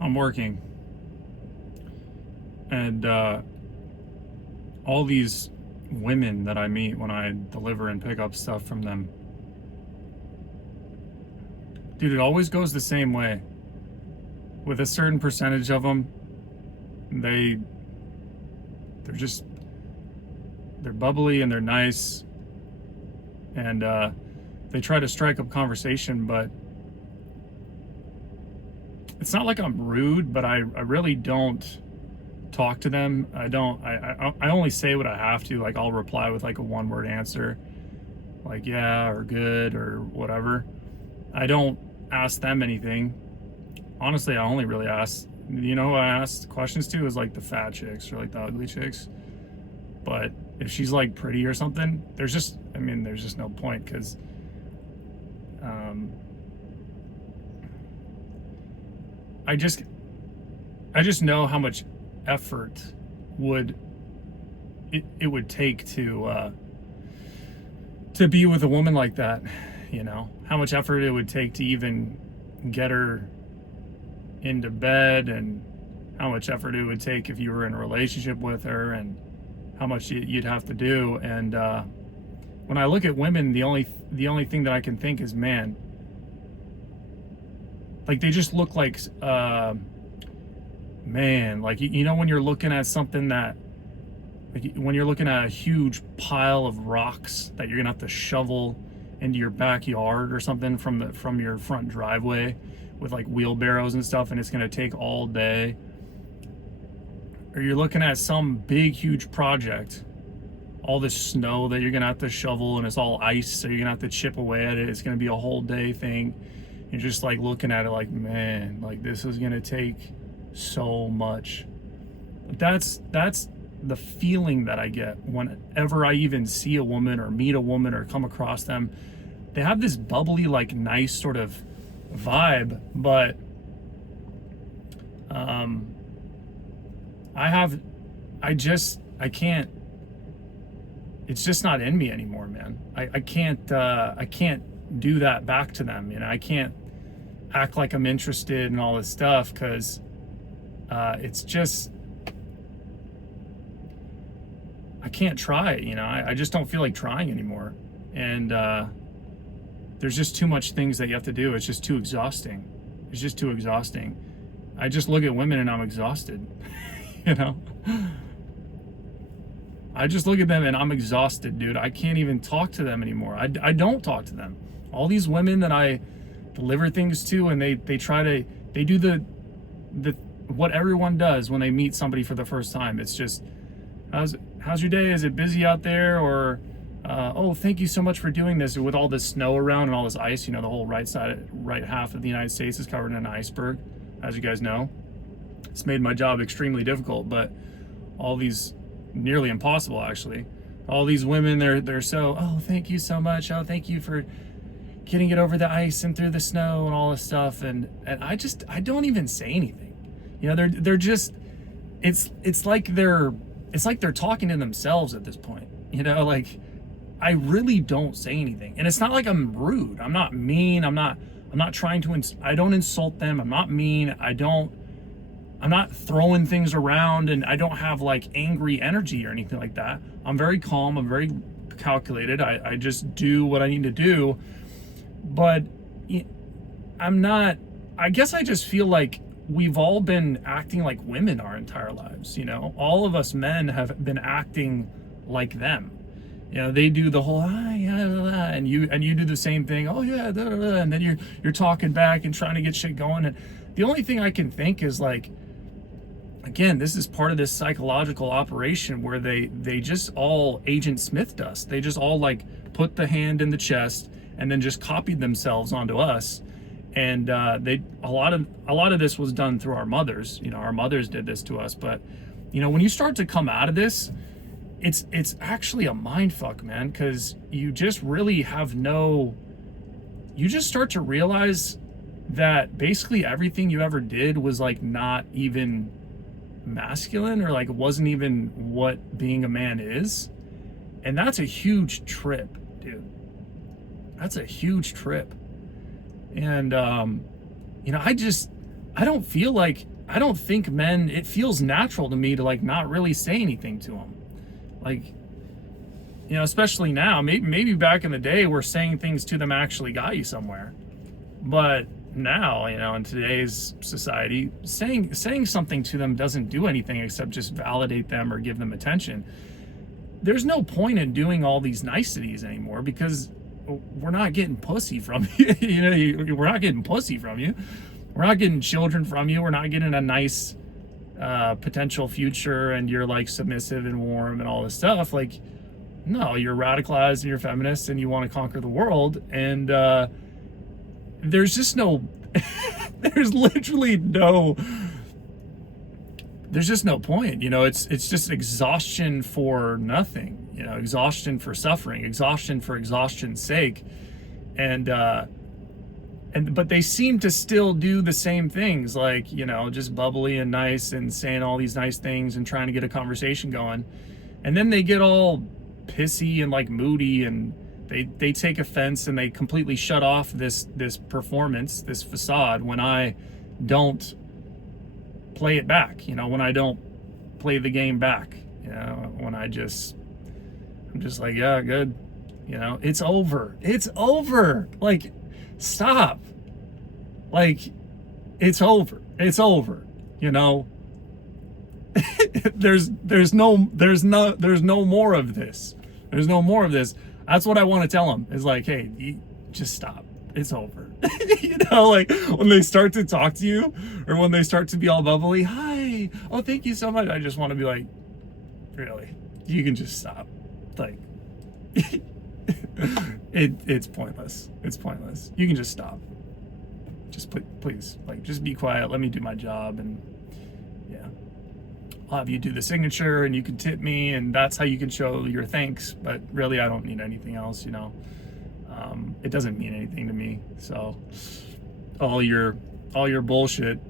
I'm working, and all these women that I meet when I deliver and pick up stuff from them, dude, it always goes the same way. With a certain percentage of them, they they're just they're bubbly and they're nice, and they try to strike up conversation, but it's not like I'm rude, but I really don't talk to them. I only say what I have to. Like, I'll reply with like a one word answer, like yeah or good or whatever. I don't ask them anything. Honestly, I only really ask, who I ask questions to is like the fat chicks or like the ugly chicks. But if she's like pretty or something, there's just no point, because I just know how much effort would it would take to be with a woman like that. How much effort it would take to even get her into bed, and how much effort it would take if you were in a relationship with her, and how much you'd have to do. And when I look at women, the only thing that I can think is, man, like they just look like man, like when you're looking at something that, like when you're looking at a huge pile of rocks that you're gonna have to shovel into your backyard or something from your front driveway with like wheelbarrows and stuff, and it's gonna take all day. Or you're looking at some big huge project, all this snow that you're gonna have to shovel, and it's all ice, so you're gonna have to chip away at it. It's gonna be a whole day thing. You're just like looking at it like, man, like this is gonna take so much. That's the feeling that I get whenever I even see a woman or meet a woman or come across them. They have this bubbly, like nice sort of vibe, but I can't, it's just not in me anymore, man. I can't do that back to them. I can't act like I'm interested in all this stuff, because it's just, I can't try it. I just don't feel like trying anymore. And there's just too much things that you have to do. It's just too exhausting. It's just too exhausting. I just look at women and I'm exhausted. I just look at them and I'm exhausted, dude. I can't even talk to them anymore. I don't talk to them. All these women that I deliver things to, and they do the what everyone does when they meet somebody for the first time. It's just, how's your day? Is it busy out there? Or oh, thank you so much for doing this. With all this snow around and all this ice, the whole right half of the United States is covered in an iceberg, as you guys know. It's made my job extremely difficult, but all these, nearly impossible actually. All these women, they're so, oh, thank you so much. Oh, thank you for getting it over the ice and through the snow and all this stuff. And I don't even say anything. They're just, it's like they're talking to themselves at this point. Like, I really don't say anything. And it's not like I'm rude. I'm not mean. I'm not trying to, I don't insult them. I'm not mean. I'm not throwing things around, and I don't have like angry energy or anything like that. I'm very calm. I'm very calculated. I just do what I need to do. But I guess I just feel like we've all been acting like women our entire lives. All of us men have been acting like them. They do the whole yeah, and you do the same thing. Oh yeah, da, da, da, and then you're talking back and trying to get shit going. And the only thing I can think is, like, again, this is part of this psychological operation where they just all Agent Smithed us. They just all like put the hand in the chest and then just copied themselves onto us. And a lot of this was done through our mothers. Our mothers did this to us. But when you start to come out of this, it's actually a mind fuck, man, because you just really you just start to realize that basically everything you ever did was like not even masculine, or like it wasn't even what being a man is. And that's a huge trip, dude. That's a huge trip. And I I don't think men, it feels natural to me to like not really say anything to them. Like, you know, especially now, maybe back in the day where saying things to them actually got you somewhere. But now, you know, in today's society, saying something to them doesn't do anything except just validate them or give them attention. There's no point in doing all these niceties anymore because we're not getting pussy from you. You know, we're not getting pussy from you. We're not getting children from you. We're not getting a nice potential future and you're like submissive and warm and all this stuff. Like, no, you're radicalized and you're feminist and you want to conquer the world. And there's just no, there's just no point. You know, it's just exhaustion for nothing, you know, exhaustion for suffering, exhaustion for exhaustion's sake. But they seem to still do the same things, like, you know, just bubbly and nice and saying all these nice things and trying to get a conversation going. And then they get all pissy and like moody and they take offense and they completely shut off this performance, this facade when I don't play it back, you know, when I don't play the game back, you know, when I'm just like, yeah, good, you know, it's over, like, stop, like, it's over, you know. there's no more of this. That's what I want to tell them, is like, hey, you just stop, it's over. You know, like when they start to talk to you or when they start to be all bubbly, hi, oh, thank you so much, I just want to be like, really, you can just stop. Like, it's pointless. You can just stop. Just please, like, just be quiet, let me do my job, and yeah, I'll have you do the signature and you can tip me and that's how you can show your thanks, but really I don't need anything else, you know. It doesn't mean anything to me. So all your bullshit,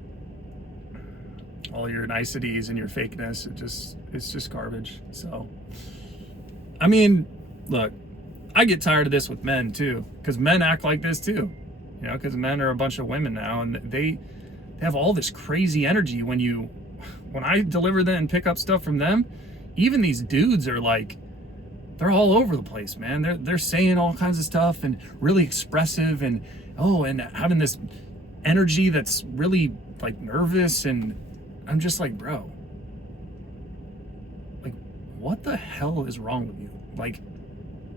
all your niceties and your fakeness, it's just garbage. So, I mean, look, I get tired of this with men too, because men act like this too, you know, because men are a bunch of women now and they have all this crazy energy when I deliver them and pick up stuff from them. Even these dudes are like, they're all over the place, man. They're saying all kinds of stuff and really expressive and having this energy that's really like nervous, and I'm just like, bro, like, what the hell is wrong with you? Like,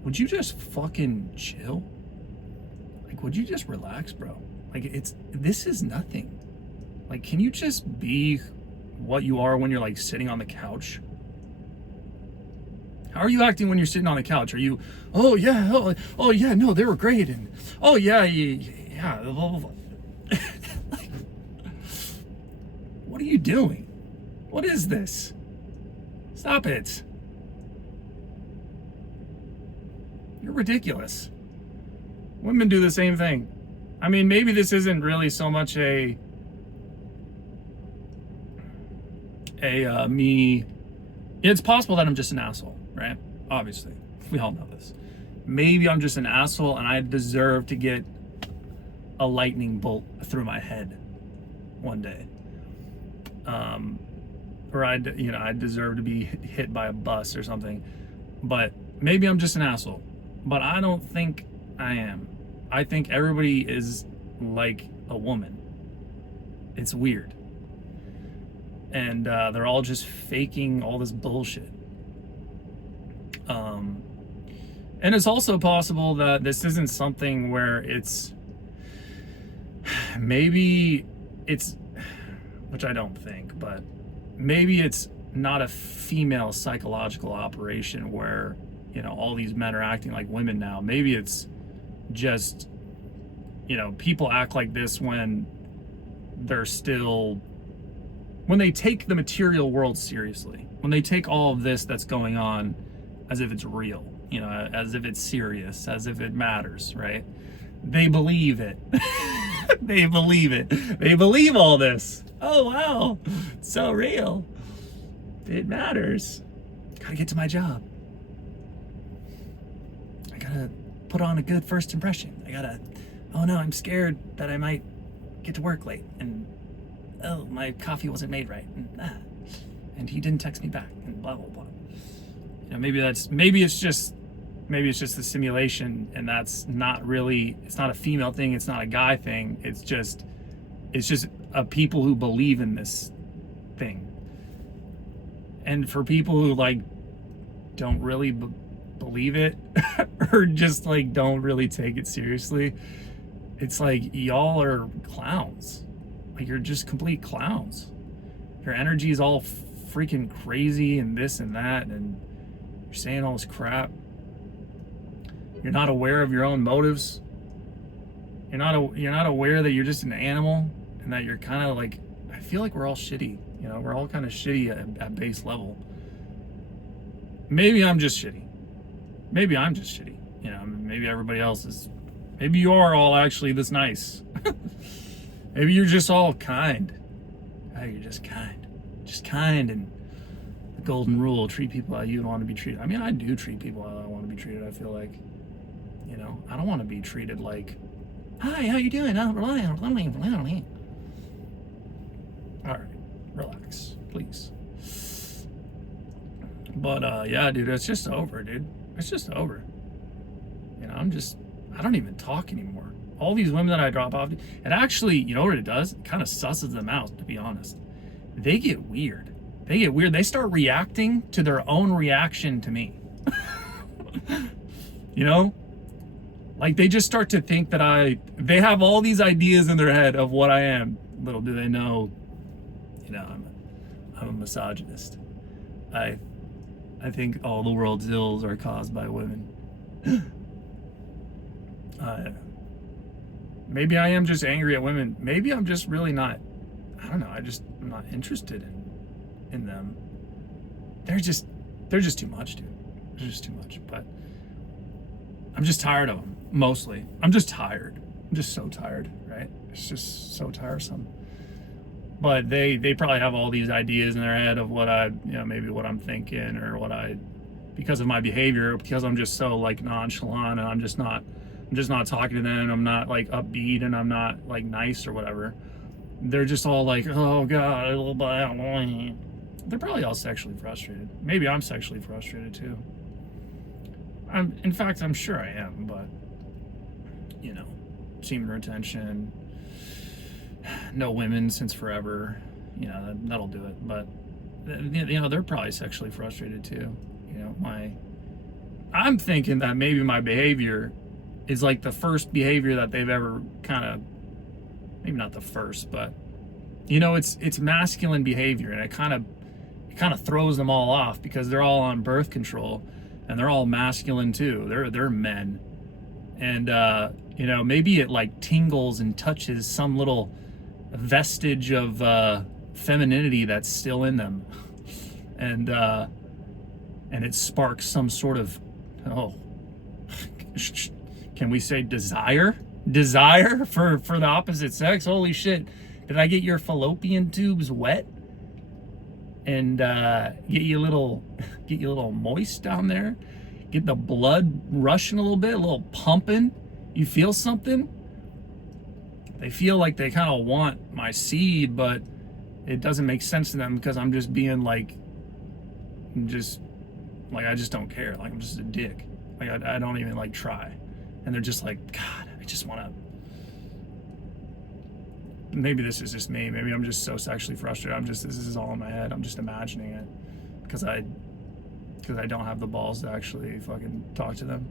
would you just fucking chill? Like, would you just relax, bro? Like, this is nothing. Like, can you just be what you are when you're like sitting on the couch? How are you acting when you're sitting on the couch? Are you, oh yeah, no, they were great, and oh yeah, blah, blah, blah. Like, what are you doing? What is this? Stop it. You're ridiculous. Women do the same thing. I mean, maybe this isn't really so much me. It's possible that I'm just an asshole, right? Obviously, we all know this. Maybe I'm just an asshole and I deserve to get a lightning bolt through my head one day. Or I deserve to be hit by a bus or something. But maybe I'm just an asshole. But I don't think I am. I think everybody is like a woman. It's weird. And they're all just faking all this bullshit. And it's also possible that this isn't something where maybe it's, which I don't think, but maybe it's not a female psychological operation where, you know, all these men are acting like women now. Maybe it's just, you know, people act like this when they take the material world seriously, when they take all of this that's going on as if it's real, you know, as if it's serious, as if it matters, right? They believe it. They believe all this. Oh, wow, it's so real. It matters. Gotta get to my job. I gotta put on a good first impression. Oh no, I'm scared that I might get to work late and oh, my coffee wasn't made right, and he didn't text me back, and blah blah blah. You know, maybe it's just the simulation, and that's not really, it's not a female thing, it's not a guy thing, it's just a people who believe in this thing. And for people who like don't really believe it or just like don't really take it seriously, it's like y'all are clowns. Like, you're just complete clowns. Your energy is all freaking crazy and this and that, and you're saying all this crap. You're not aware of your own motives. You're not aware that you're just an animal, and that you're kind of like, I feel like we're all shitty. You know, we're all kind of shitty at base level. Maybe I'm just shitty. Maybe I'm just shitty. You know, maybe everybody else is. Maybe you are all actually this nice. Maybe you're just all kind. Oh, you're just kind. Just kind, and the golden rule, treat people how you want to be treated. I mean, I do treat people how I want to be treated, I feel like. You know, I don't want to be treated like, hi, how you doing? All right, relax, please. But yeah, dude, it's just over, dude. It's just over. You know, I don't even talk anymore. All these women that I drop off, it actually, you know what it does? It kind of susses them out, to be honest. They get weird. They start reacting to their own reaction to me. You know? Like, they just start to think that they have all these ideas in their head of what I am. Little do they know, you know, I'm a misogynist. I think all the world's ills are caused by women. Maybe I am just angry at women. Maybe I'm just really not, I don't know, I'm not interested in them. They're just too much, dude. They're just too much. But I'm just tired of them, mostly. I'm just tired. I'm just so tired, right? It's just so tiresome. But they probably have all these ideas in their head of what maybe what I'm thinking, or because of my behavior, because I'm just so like nonchalant, and I'm just not talking to them, and I'm not like upbeat, and I'm not like nice or whatever. They're just all like, oh God, they're probably all sexually frustrated. Maybe I'm sexually frustrated too. In fact, I'm sure I am, but you know, semen retention, no women since forever, you know, that'll do it. But you know, they're probably sexually frustrated too. You know, I'm thinking that maybe my behavior is like the first behavior that they've ever kind of, maybe not the first, but you know, it's masculine behavior, and it kind of throws them all off because they're all on birth control, and they're all masculine too. They're men, and you know, maybe it like tingles and touches some little vestige of femininity that's still in them, and it sparks some sort of, can we say desire for the opposite sex? Holy shit, did I get your fallopian tubes wet and get you a little moist down there, get the blood rushing a little pumping? You feel something? They feel like they kind of want my seed, but it doesn't make sense to them because I'm just being like, I just don't care. Like, I'm just a dick. Like, I don't even like try. And they're just like, God, I just want to. Maybe this is just me. Maybe I'm just so sexually frustrated. This is all in my head. I'm just imagining it because I don't have the balls to actually fucking talk to them.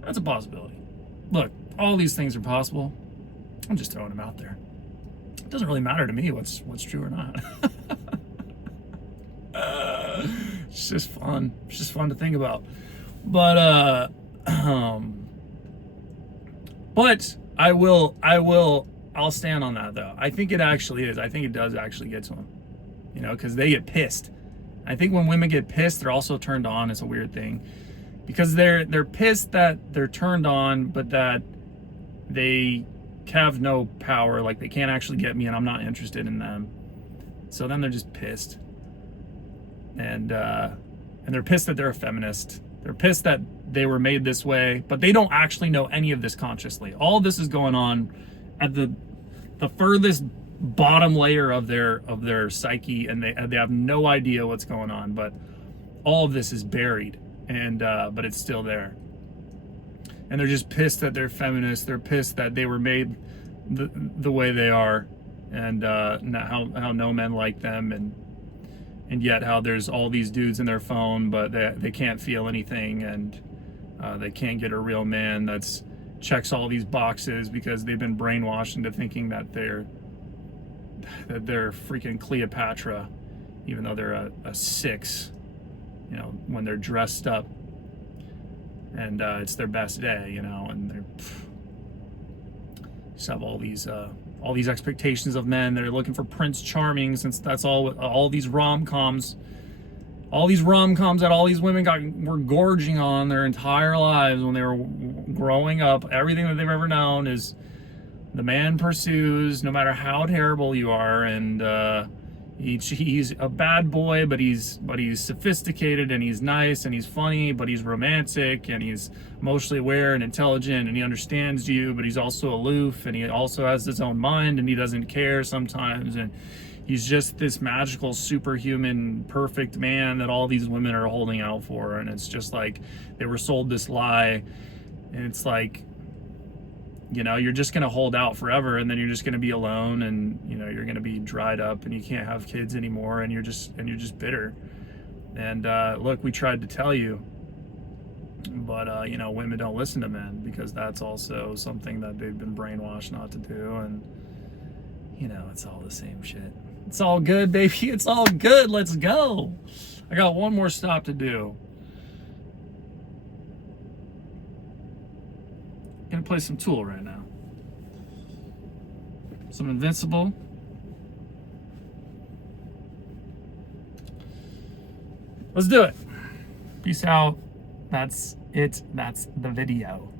That's a possibility. Look, all these things are possible. I'm just throwing them out there. It doesn't really matter to me what's true or not. It's just fun. It's just fun to think about. But I'll stand on that though. I think it actually is. I think it does actually get to them. You know, because they get pissed. I think when women get pissed, they're also turned on. It's a weird thing. Because they're pissed that they're turned on, but that they have no power. Like, they can't actually get me, and I'm not interested in them. So then they're just pissed. And they're pissed that they're a feminist. They're pissed that they were made this way, but they don't actually know any of this consciously. All of this is going on at the furthest bottom layer of their psyche, and they have no idea what's going on. But all of this is buried, and but it's still there. And they're just pissed that they're feminists. They're pissed that they were made the way they are, and how no men like them, and yet how there's all these dudes in their phone, but they can't feel anything, and they can't get a real man that's checks all these boxes because they've been brainwashed into thinking that they're freaking Cleopatra, even though they're a 6, you know, when they're dressed up, and it's their best day, you know, and they're just have all these expectations of men. They're looking for Prince Charming, since that's all these rom-coms that all these women were gorging on their entire lives when they were growing up. Everything that they've ever known is the man pursues, no matter how terrible you are, and he's a bad boy, but he's sophisticated, and he's nice, and he's funny, but he's romantic, and he's emotionally aware and intelligent, and he understands you, but he's also aloof, and he also has his own mind, and he doesn't care sometimes, and he's just this magical, superhuman, perfect man that all these women are holding out for. And it's just like they were sold this lie, and it's like, you know, you're just gonna hold out forever, and then you're just gonna be alone, and you know, you're gonna be dried up, and you can't have kids anymore, and you're just bitter. And look, we tried to tell you, but you know, women don't listen to men, because that's also something that they've been brainwashed not to do. And you know, it's all the same shit. It's all good, baby. It's all good. Let's go. I got one more stop to do. Gonna play some Tool right now. Some Invincible. Let's do it. Peace out. That's it. That's the video.